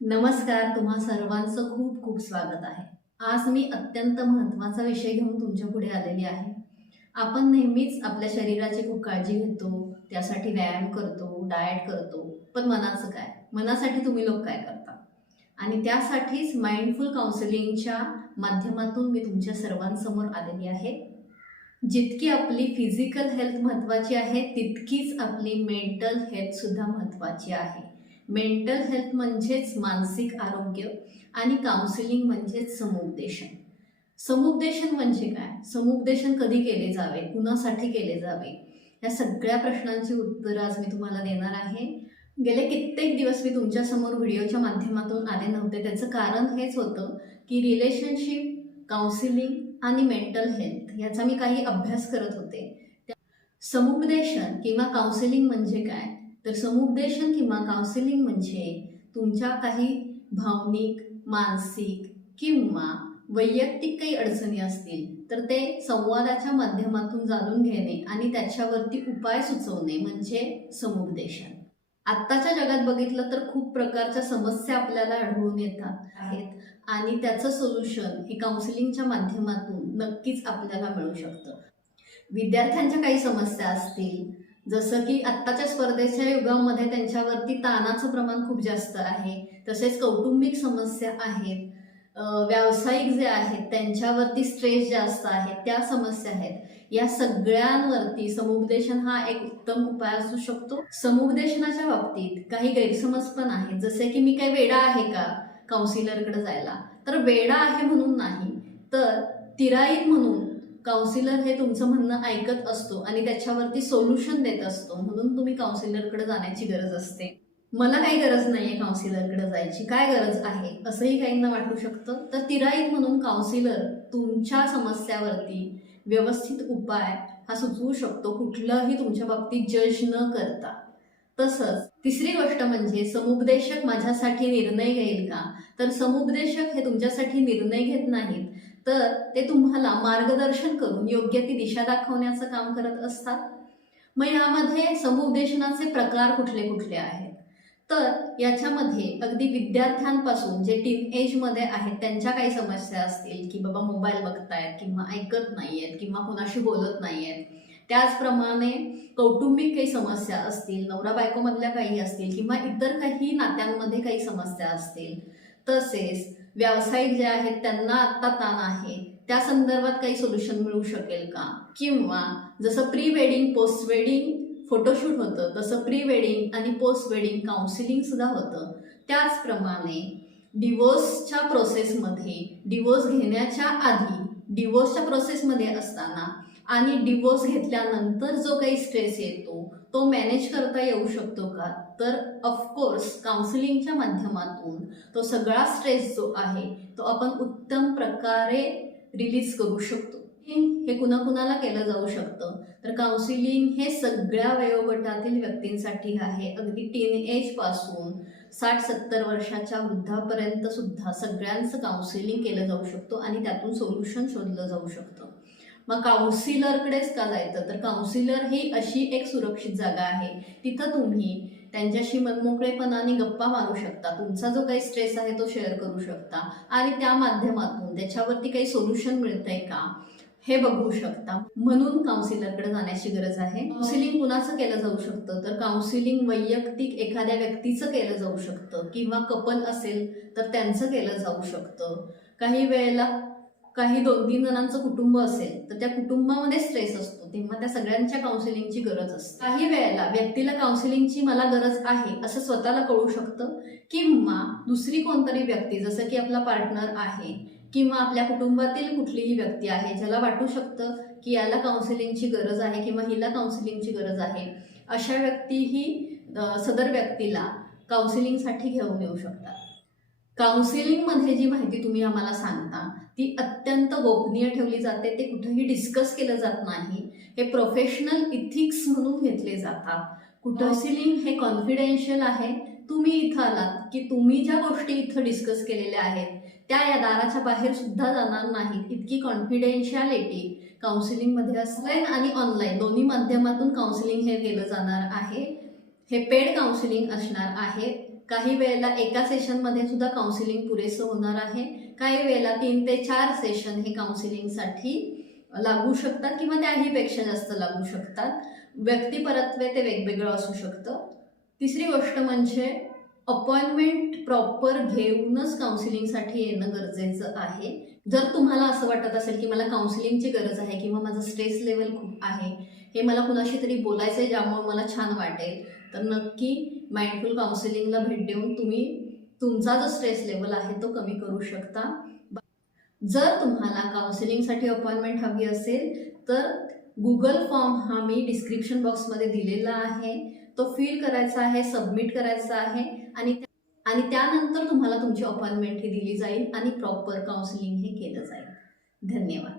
नमस्कार, तुम्हा सर्वांचं खूप खूप स्वागत आहे. आज मी अत्यंत महत्त्वाचा विषय घेऊन तुमच्या पुढे आलेली आहे. आपण नेहमीच आपल्या शरीराची खूप काळजी घेतो, त्यासाठी व्यायाम करतो, डाएट करतो. पण मनाचं काय? मनासाठी तुम्ही लोक काय करता? आणि त्यासाठीच माइंडफुल काउन्सिलिंगच्या माध्यमातून मी तुमच्या सर्वांसमोर आलेली आहे. जितकी आपली फिजिकल हेल्थ महत्त्वाची आहे, तितकीच आपली मेंटल हेल्थसुद्धा महत्त्वाची आहे. मेंटल हेल्थ म्हणजेच मानसिक आरोग्य आणि काउन्सिलिंग म्हणजेच समुपदेशन. समुपदेशन म्हणजे काय? समुपदेशन कधी केले जावे? कुणासाठी केले जावे? या सगळ्या प्रश्नांची उत्तरं आज मी तुम्हाला देणार आहे. गेले कित्येक दिवस मी तुमच्यासमोर व्हिडिओच्या माध्यमातून आले नव्हते. त्याचं कारण हेच होतं की रिलेशनशिप, काउन्सिलिंग आणि मेंटल हेल्थ याचा मी काही अभ्यास करत होते. समुपदेशन किंवा काउन्सिलिंग म्हणजे काय? तर समुपदेशन किंवा काउन्सिलिंग म्हणजे तुमच्या काही भावनिक, मानसिक किंवा वैयक्तिक काही अडचणी असतील तर ते संवादाच्या माध्यमातून जाणून घेणे आणि त्याच्यावरती उपाय सुचवणे म्हणजे समुपदेशन. आत्ताच्या जगात बघितलं तर खूप प्रकारच्या समस्या आपल्याला आढळून येतात आहेत आणि त्याचं सोल्युशन हे काउन्सिलिंगच्या माध्यमातून नक्कीच आपल्याला मिळू शकतं. विद्यार्थ्यांच्या काही समस्या असतील, जसं की आत्ताच्या स्पर्धेच्या युगामध्ये त्यांच्यावरती ताणाचं प्रमाण खूप जास्त आहे. तसेच कौटुंबिक समस्या आहेत, व्यावसायिक जे आहेत त्यांच्यावरती स्ट्रेस जास्त आहे, त्या समस्या आहेत. या सगळ्यांवरती समुपदेशन हा एक उत्तम उपाय असू शकतो. समुपदेशनाच्या बाबतीत काही गैरसमज पण आहेत, जसे की मी काय वेडा आहे का काउन्सिलरकडे जायला? तर वेडा आहे म्हणून नाही, तर तिराईत म्हणून काउन्सिलर हे तुमचं म्हणणं ऐकत असतो आणि त्याच्यावरती सोल्युशन देत असतो, म्हणून तुम्ही काउन्सिलरकडे जाण्याची गरज असते. मला काही गरज नाहीये काउन्सिलरकडे जायची, काय गरज आहे असंही काहींना वाटू शकतं. तर तिराईत म्हणून काउन्सिलर तुमच्या समस्यावरती व्यवस्थित उपाय हा सुचवू शकतो, कुठलंही तुमच्या बाबतीत जज न करता. तसंच तिसरी गोष्ट म्हणजे समुपदेशक माझ्यासाठी निर्णय घेईल का? तर समुपदेशक हे तुमच्यासाठी निर्णय घेत नाहीत, तर ते तुम्हाला मार्गदर्शन करून योग्य ती दिशा दाखवण्याचं काम करत असतात. मग यामध्ये समुपदेशनाचे प्रकार कुठले कुठले आहेत? तर याच्यामध्ये अगदी विद्यार्थ्यांपासून जे टीन एजमध्ये आहेत त्यांच्या काही समस्या असतील की बाबा मोबाईल बघतायत किंवा ऐकत नाहीयेत किंवा कोणाशी बोलत नाहीयेत, त्याचप्रमाणे कौटुंबिक काही समस्या असतील, नवरा बायकोमधल्या काही असतील किंवा इतर काही नात्यांमध्ये काही समस्या असतील, तसेच व्यावसायिक जे आहेत त्यांना आत्ता ताण आहे, त्या संदर्भात काही सोल्युशन मिळू शकेल का? किंवा जसं pre wedding, post wedding photoshoot होतं, तसं प्री वेडिंग आणि पोस्ट वेडिंग काउन्सिलिंग सुद्धा होतं. त्याचप्रमाणे डिवोर्सच्या प्रोसेसमध्ये, डिवोर्स घेण्याच्या आधी, डिवोर्सच्या प्रोसेसमध्ये असताना आणि डिवोर्स घेतल्यानंतर जो काही स्ट्रेस येतो तो मॅनेज करता येऊ शकतो का? तर ऑफकोर्स काउन्सिलिंगच्या माध्यमातून तो सगळा स्ट्रेस जो आहे तो आपण उत्तम प्रकारे रिलीज करू शकतो. हे कुणाकुणाला केलं जाऊ शकतं? तर काउन्सिलिंग हे सगळ्या वयोगटातील व्यक्तींसाठी आहे. अगदी टीन एज पासून 60-70 वर्षाच्या वृद्धापर्यंत सुद्धा सगळ्यांचं काउन्सिलिंग केलं जाऊ शकतो आणि त्यातून सोल्युशन शोधलं जाऊ शकतं. मग काउन्सिलरकडेच का जायचं? तर काउन्सिलर ही अशी एक सुरक्षित जागा आहे, तिथं तुम्ही त्यांच्याशी मनमोकळेपणाने गप्पा मारू शकता, तुमचा जो काही स्ट्रेस आहे तो शेअर करू शकता आणि त्या माध्यमातून त्याच्यावरती काही सोल्युशन मिळतंय का हे बघू शकता. म्हणून काउन्सिलरकडे जाण्याची गरज आहे. काउन्सिलिंग कुणाचं केलं जाऊ शकतं? तर काउन्सिलिंग वैयक्तिक एखाद्या व्यक्तीचं केलं जाऊ शकतं किंवा कपल असेल तर त्यांचं केलं जाऊ शकतं. काही वेळेला काही 2-3 जणांचं कुटुंब असेल तर त्या कुटुंबामध्ये स्ट्रेस असतो, तेव्हा त्या सगळ्यांच्या काउन्सिलिंगची गरज असते. काही वेळेला व्यक्तीला काउन्सिलिंगची मला गरज आहे असं स्वतःला कळू शकतं किंवा दुसरी कोणतरी व्यक्ती, जसं की आपला पार्टनर आहे किंवा आपल्या कुटुंबातील कुठलीही व्यक्ती आहे, ज्याला वाटू शकतं की याला काउन्सिलिंगची गरज आहे किंवा हिला काउन्सिलिंगची गरज आहे, अशा व्यक्तीही सदर व्यक्तीला काउन्सिलिंगसाठी घेऊन येऊ शकतात. काउन्सिलिंगमध्ये जी माहिती तुम्ही आम्हाला सांगता ती अत्यंत गोपनीय ठेवली जाते, ते कुठेही डिस्कस केलं जात नाही. हे प्रोफेशनल इथिक्स म्हणून घेतले जातात. काउन्सिलिंग हे कॉन्फिडेन्शियल आहे. तुम्ही इथं आलात की तुम्ही ज्या गोष्टी इथं डिस्कस केलेल्या आहेत त्या या दाराच्या बाहेर सुद्धा जाणार नाहीत, इतकी कॉन्फिडेन्शियालिटी काउन्सिलिंगमध्ये ऑफलाईन आणि ऑनलाईन दोन्ही माध्यमातून काउन्सिलिंग हे केलं जाणार आहे. हे पेड काउन्सिलिंग असणार आहे. काही वेळेला एका सेशनमध्ये सुद्धा काउन्सिलिंग पुरेसं होणार आहे. काही वेळेला 3 ते 4 सेशन हे काउन्सिलिंगसाठी लागू शकतात किंवा त्याहीपेक्षा जास्त लागू शकतात. व्यक्तिपरत्वे ते वेगवेगळं असू शकतं. तिसरी गोष्ट म्हणजे अपॉइंटमेंट प्रॉपर घेऊनच काउन्सिलिंगसाठी येणं गरजेचं आहे. जर तुम्हाला असं वाटत असेल की मला काउन्सिलिंगची गरज आहे किंवा माझं स्ट्रेस लेवल खूप आहे, हे मला कुणाशी तरी बोलायचं आहे ज्यामुळे मला छान वाटेल, तर नक्की माइंडफुल काउन्सिलिंगला भेट देऊन तुम्ही तुमचा जो स्ट्रेस लेवल आहे तो कमी करू शकता. जर तुम्हाला काउन्सिलिंगसाठी अपॉइंटमेंट हवी असेल तर गुगल फॉर्म हा मी डिस्क्रिप्शन बॉक्समध्ये दिलेला आहे. तो फिल करायचा आहे, सबमिट करायचा आहे आणि त्यानंतर तुम्हाला तुमची अपॉइंटमेंट ही दिली जाईल आणि प्रॉपर काउन्सिलिंग हे केलं जाईल. धन्यवाद.